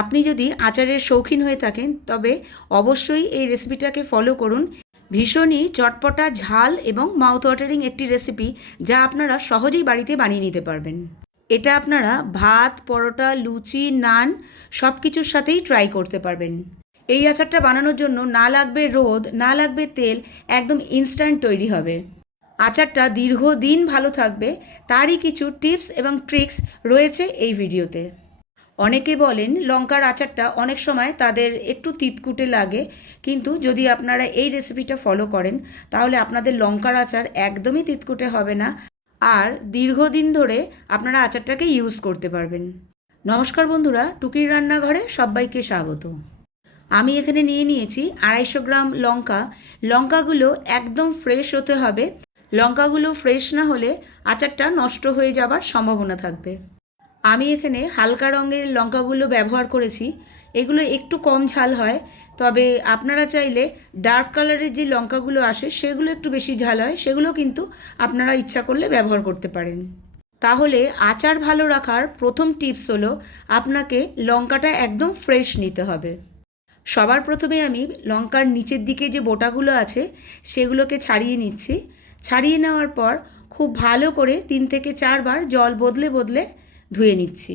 আপনি যদি আচারের শৌখিন হয়ে থাকেন, তবে অবশ্যই এই রেসিপিটাকে ফলো করুন। ভীষণই চটপটা, ঝাল এবং মাউথ ওয়াটারিং একটি রেসিপি যা আপনারা সহজেই বাড়িতে বানিয়ে নিতে পারবেন। এটা আপনারা ভাত, পরোটা, লুচি, নান সব কিছুর সাথেই ট্রাই করতে পারবেন। এই আচারটা বানানোর জন্য না লাগবে রোদ, না লাগবে তেল, একদম ইনস্ট্যান্ট তৈরি হবে। আচারটা দীর্ঘদিন ভালো থাকবে, তারই কিছু টিপস এবং ট্রিক্স রয়েছে এই ভিডিওতে অনেকে বলেন লঙ্কার আচারটা অনেক সময় তাদের একটু তিতকুটে লাগে, কিন্তু যদি আপনারা এই রেসিপিটা ফলো করেন, তাহলে আপনাদের লঙ্কার আচার একদমই তিতকুটে হবে না। আর দীর্ঘদিন ধরে আপনারা আচারটাকে ইউজ করতে পারবেন। নমস্কার বন্ধুরা, টুকির রান্নাঘরে সবাইকে স্বাগত। আমি এখানে নিয়ে নিয়েছি আড়াইশো গ্রাম লঙ্কা। লঙ্কাগুলো একদম ফ্রেশ হতে হবে। লঙ্কাগুলো ফ্রেশ না হলে আচারটা নষ্ট হয়ে যাবার সম্ভাবনা থাকবে। আমি এখানে হালকা রঙের লঙ্কাগুলো ব্যবহার করেছি। এগুলো একটু কম ঝাল হয়, তবে আপনারা চাইলে ডার্ক কালারের যে লঙ্কাগুলো আসে, সেগুলো একটু বেশি ঝাল হয়। সেগুলো কিন্তু আপনারা ইচ্ছা করলে ব্যবহার করতে পারেন। তাহলে আচার ভালো রাখার প্রথম টিপস হলো, আপনাকে লঙ্কাটা একদম ফ্রেশ নিতে হবে। সবার প্রথমে আমি লঙ্কার নিচের দিকে যে বোটাগুলো আছে, সেগুলোকে ছাড়িয়ে নিচ্ছি। ছাড়িয়ে নেওয়ার পর খুব ভালো করে তিন থেকে চারবার জল বদলে বদলে ধুয়ে নিচ্ছি।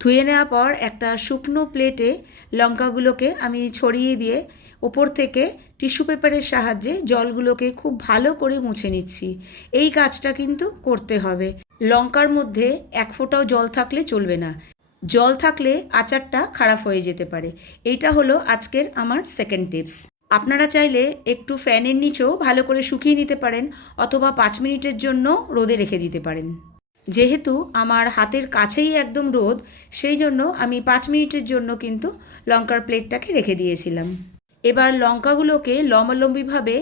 ধুয়ে নেওয়ার পর একটা শুকনো প্লেটে লঙ্কাগুলোকে আমি ছড়িয়ে দিয়ে ওপর থেকে টিস্যু পেপারের সাহায্যে জলগুলোকে খুব ভালো করে মুছে নিচ্ছি। এই কাজটা কিন্তু করতে হবে। লঙ্কার মধ্যে এক ফোঁটাও জল থাকলে চলবে না। জল থাকলে আচারটা খারাপ হয়ে যেতে পারে। এইটা হলো আজকের আমার সেকেন্ড টিপস আপনারা চাইলে একটু ফ্যানের নিচেও ভালো করে শুকিয়ে নিতে পারেন অথবা পাঁচ মিনিটের জন্য রোদে রেখে দিতে পারেন। যেহেতু আমার হাতের কাছেই একদম রোদ, সেই জন্য আমি পাঁচ মিনিটের জন্য কিন্তু লঙ্কার প্লেটটাকে রেখে দিয়েছিলাম। এবার লঙ্কাগুলোকে লম্বালম্বিভাবে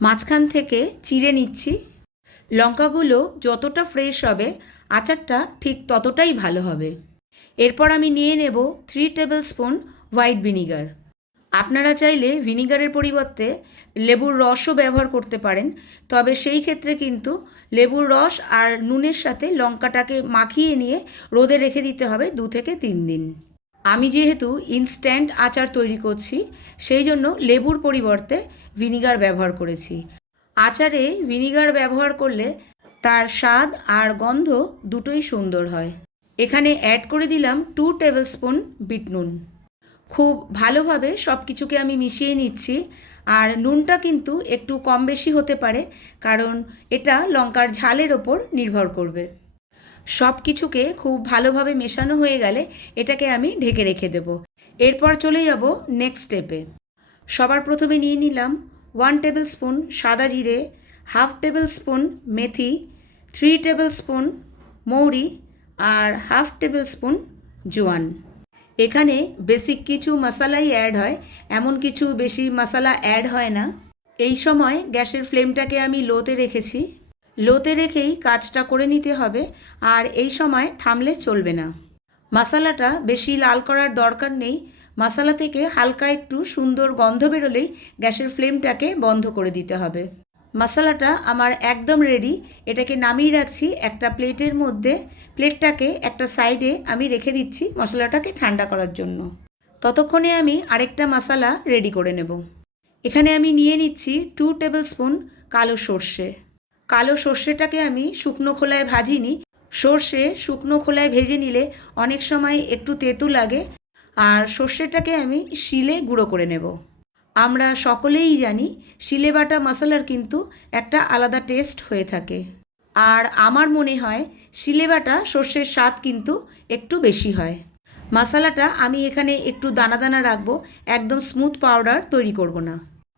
মাঝখান থেকে চিড়ে নিচ্ছি। লঙ্কাগুলো যতটা ফ্রেশ হবে, আচারটা ঠিক ততটাই ভালো হবে। এরপর আমি নিয়ে নেব three tablespoon white vinegar আপনারা চাইলে ভিনিগারের পরিবর্তে লেবুর রসও ব্যবহার করতে পারেন, তবে সেই ক্ষেত্রে কিন্তু লেবুর রস আর নুনের সাথে লঙ্কাটাকে মাখিয়ে নিয়ে রোদে রেখে দিতে হবে দু থেকে তিন দিন। আমি যেহেতু ইনস্ট্যান্ট আচার তৈরি করছি, সেই জন্য লেবুর পরিবর্তে ভিনিগার ব্যবহার করেছি। আচারে ভিনিগার ব্যবহার করলে তার স্বাদ আর গন্ধ দুটোই সুন্দর হয়। এখানে অ্যাড করে দিলাম টু টেবিল স্পুন বিট নুন। খুব ভালোভাবে সব কিছুকে আমি মিশিয়ে নিচ্ছি। আর নুনটা কিন্তু একটু কম বেশি হতে পারে, কারণ এটা লঙ্কার ঝালের ওপর নির্ভর করবে। সব কিছুকে খুব ভালোভাবে মেশানো হয়ে গেলে এটাকে আমি ঢেকে রেখে দেব। এরপর চলে যাব নেক্সট স্টেপে সবার প্রথমে নিয়ে নিলাম ওয়ান টেবিল স্পুন সাদা জিরে হাফ টেবিল স্পুন মেথি থ্রি টেবিল স্পুন মৌরি আর হাফ টেবিল স্পুন জোয়ান। এখানে বেসিক কিছু মশালাই অ্যাড হয়, এমন কিছু বেশি মশলা অ্যাড হয় না। এই সময় গ্যাসের ফ্লেমটাকে আমি লোতে রেখেছি। লোতে রেখেই কাজটা করে নিতে হবে, আর এই সময় থামলে চলবে না। মশালাটা বেশি লাল করার দরকার নেই, মশালা থেকে হালকা একটু সুন্দর গন্ধ বেরোলেই গ্যাসের ফ্লেমটাকে বন্ধ করে দিতে হবে। মশালাটা আমার একদম রেডি এটাকে নামিয়ে রাখছি একটা প্লেটের মধ্যে। প্লেটটাকে একটা সাইডে আমি রেখে দিচ্ছি মশলাটাকে ঠান্ডা করার জন্য। ততক্ষণে আমি আরেকটা মশলা রেডি করে নেব। এখানে আমি নিয়ে নিচ্ছি টু টেবিল স্পুন কালো সর্ষে। কালো সর্ষেটাকে আমি শুকনো খোলায় ভাজিনি। সর্ষে শুকনো খোলায় ভেজে নিলে অনেক সময় একটু তেঁতু লাগে। আর সর্ষেটাকে আমি শিলে গুঁড়ো করে নেব। আমরা সকলেই জানি শিলে বাটা মশলার কিন্তু একটা আলাদা টেস্ট হয়ে থাকে। আর আমার মনে হয় শিলে বাটা সর্ষের স্বাদ কিন্তু একটু বেশি হয়। মশলাটা আমি এখানে একটু দানা দানা রাখব, একদম স্মুথ পাউডার তৈরি করব না।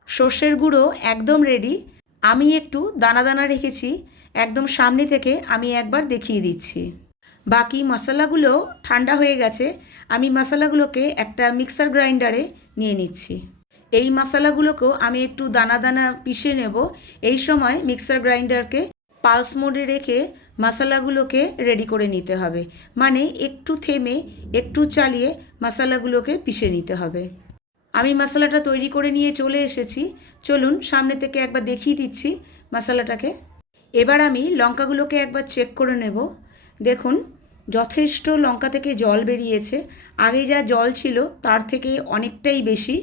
সর্ষের গুঁড়ো একদম রেডি আমি একটু দানা দানা রেখেছি, একদম সামনে থেকে আমি একবার দেখিয়ে দিচ্ছি। বাকি মশলাগুলো ঠান্ডা হয়ে গেছে, আমি মশলাগুলোকে একটা মিক্সার গ্রাইন্ডারে নিয়ে নিচ্ছি। এই মশলাগুলোকেও আমি একটু দানা দানা পিষে নেব। এই সময় মিক্সার গ্রাইন্ডারকে পালস মোডে রেখে মশলাগুলোকে রেডি করে নিতে হবে। মানে একটু থেমে, একটু চালিয়ে মশলাগুলোকে পিষে নিতে হবে। আমি মশলাটা তৈরি করে নিয়ে চলে এসেছি। চলুন সামনে থেকে একবার দেখিয়ে দিচ্ছি মশলাটাকে। এবার আমি লঙ্কাগুলোকে একবার চেক করে নেব। দেখুন, যথেষ্ট লঙ্কা থেকে জল বেরিয়েছে। আগে যা জল ছিল তার থেকে অনেকটাই বেশি।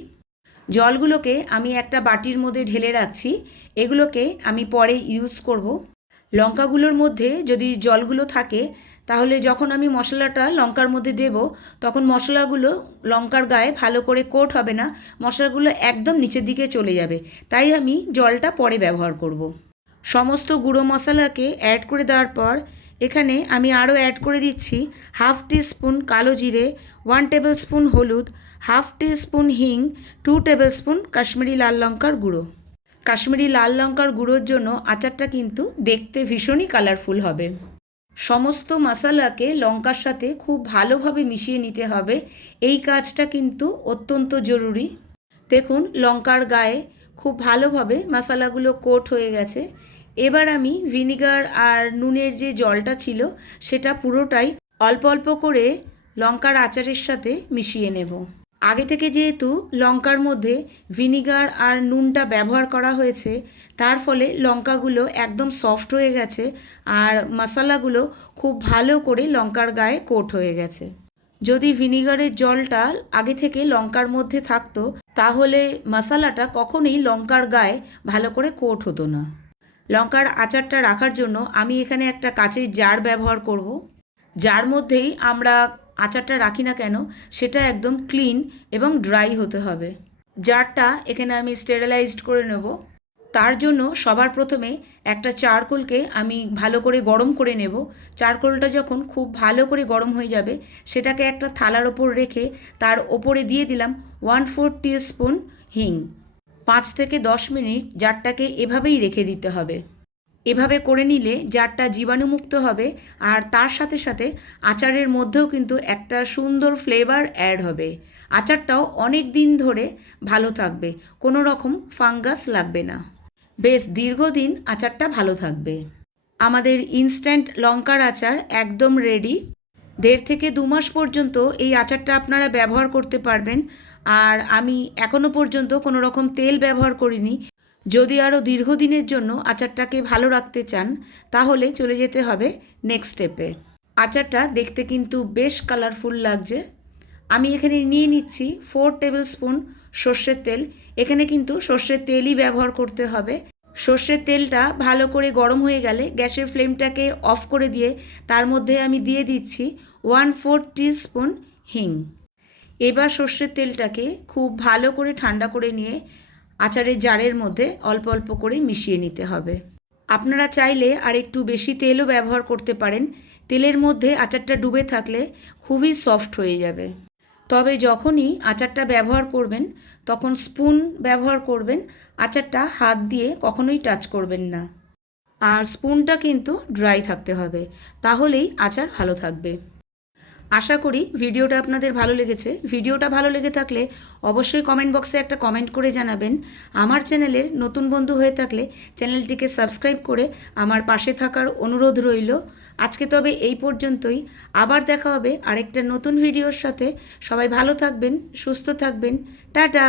জলগুলোকে আমি একটা বাটির মধ্যে ঢেলে রাখছি। এগুলোকে আমি পরে ইউজ করব। লঙ্কাগুলোর মধ্যে যদি জলগুলো থাকে, তাহলে যখন আমি মশলাটা লঙ্কার মধ্যে দেব, তখন মশলাগুলো লঙ্কার গায়ে ভালো করে কোট হবে না, মশলাগুলো একদম নিচের দিকে চলে যাবে। তাই আমি জলটা পরে ব্যবহার করব। সমস্ত গুঁড়ো মশলাকে অ্যাড করে দেওয়ার পর এখানে আমি আরও অ্যাড করে দিচ্ছি হাফ স্পুন কালো জিরে ওয়ান টেবিল স্পুন হলুদ হাফ স্পুন হিং টু টেবিল স্পুন কাশ্মীরি লাল লঙ্কার গুঁড়ো। কাশ্মীরি লাল লঙ্কার গুঁড়োর জন্য আচারটা কিন্তু দেখতে ভীষণই কালারফুল হবে। সমস্ত মশলাকে লঙ্কার সাথে খুব ভালোভাবে মিশিয়ে নিতে হবে। এই কাজটা কিন্তু অত্যন্ত জরুরি। দেখুন, লঙ্কার গায়ে খুব ভালোভাবে মশালাগুলো কোট হয়ে গেছে। এবার আমি ভিনিগার আর নুনের যে জলটা ছিল, সেটা পুরোটাই অল্প অল্প করে লঙ্কার আচারের সাথে মিশিয়ে নেব। আগে থেকে যেহেতু লঙ্কার মধ্যে ভিনিগার আর নুনটা ব্যবহার করা হয়েছে, তার ফলে লঙ্কাগুলো একদম সফট হয়ে গেছে আর মশলাগুলো খুব ভালো করে লঙ্কার গায়ে কোট হয়ে গেছে। যদি ভিনিগারের জলটা আগে থেকে লঙ্কার মধ্যে থাকতো, তাহলে মশলাটা কখনোই লঙ্কার গায়ে ভালো করে কোট হতো না। লঙ্কার আচারটা রাখার জন্য আমি এখানে একটা কাঁচের জার ব্যবহার করব। যার মধ্যেই আমরা আচারটা রাখি না কেন, সেটা একদম ক্লিন এবং ড্রাই হতে হবে। জারটা এখানে আমি স্টেরিলাইজড করে নেব। তার জন্য সবার প্রথমে একটা চারকোলকে আমি ভালো করে গরম করে নেব। চারকোলটা যখন খুব ভালো করে গরম হয়ে যাবে, সেটাকে একটা থালার ওপর রেখে তার ওপরে দিয়ে দিলাম ওয়ান ফোর স্পুন হিং। পাঁচ থেকে দশ মিনিট জারটাকে এভাবেই রেখে দিতে হবে। এভাবে করে নিলে জারটা জীবাণুমুক্ত হবে আর তার সাথে সাথে আচারের মধ্যেও কিন্তু একটা সুন্দর ফ্লেভার অ্যাড হবে। আচারটাও অনেক দিন ধরে ভালো থাকবে, কোনো রকম ফাঙ্গাস লাগবে না। বেশ, দীর্ঘদিন আচারটা ভালো থাকবে। আমাদের ইনস্ট্যান্ট লঙ্কার আচার একদম রেডি দেড় থেকে দু মাস পর্যন্ত এই আচারটা আপনারা ব্যবহার করতে পারবেন। আর আমি এখনও পর্যন্ত কোনো রকম তেল ব্যবহার করিনি। যদি আরও দীর্ঘদিনের জন্য আচারটাকে ভালো রাখতে চান, তাহলে চলে যেতে হবে নেক্সট স্টেপে আচারটা দেখতে কিন্তু বেশ কালারফুল লাগছে। আমি এখানে নিয়ে নিচ্ছি ফোর টেবিল স্পুন সর্ষের তেল। এখানে কিন্তু সর্ষের তেলই ব্যবহার করতে হবে। সর্ষের তেলটা ভালো করে গরম হয়ে গেলে গ্যাসের ফ্লেমটাকে অফ করে দিয়ে তার মধ্যে আমি দিয়ে দিচ্ছি ওয়ান ফোর স্পুন হিং। এবার সর্ষের তেলটাকে খুব ভালো করে ঠান্ডা করে নিয়ে আচারের জারের মধ্যে অল্প অল্প করে মিশিয়ে নিতে হবে। আপনারা চাইলে আর একটু বেশি তেলও ব্যবহার করতে পারেন। তেলের মধ্যে আচারটা ডুবে থাকলে খুবই সফট হয়ে যাবে। তবে যখনই আচারটা ব্যবহার করবেন, তখন স্পুন ব্যবহার করবেন, আচারটা হাত দিয়ে কখনোই টাচ করবেন না। আর স্পুনটা কিন্তু ড্রাই থাকতে হবে, তাহলেই আচার ভালো থাকবে। আশা করি ভিডিওটা আপনাদের ভালো লেগেছে। ভিডিওটা ভালো লেগে থাকলে অবশ্যই কমেন্ট বক্সে একটা কমেন্ট করে জানাবেন। আমার চ্যানেলের নতুন বন্ধু হয়ে থাকলে চ্যানেলটিকে সাবস্ক্রাইব করে আমার পাশে থাকার অনুরোধ রইল। আজকে তবে এই পর্যন্তই। আবার দেখা হবে আরেকটা নতুন ভিডিওর সাথে। সবাই ভালো থাকবেন, সুস্থ থাকবেন। টাটা!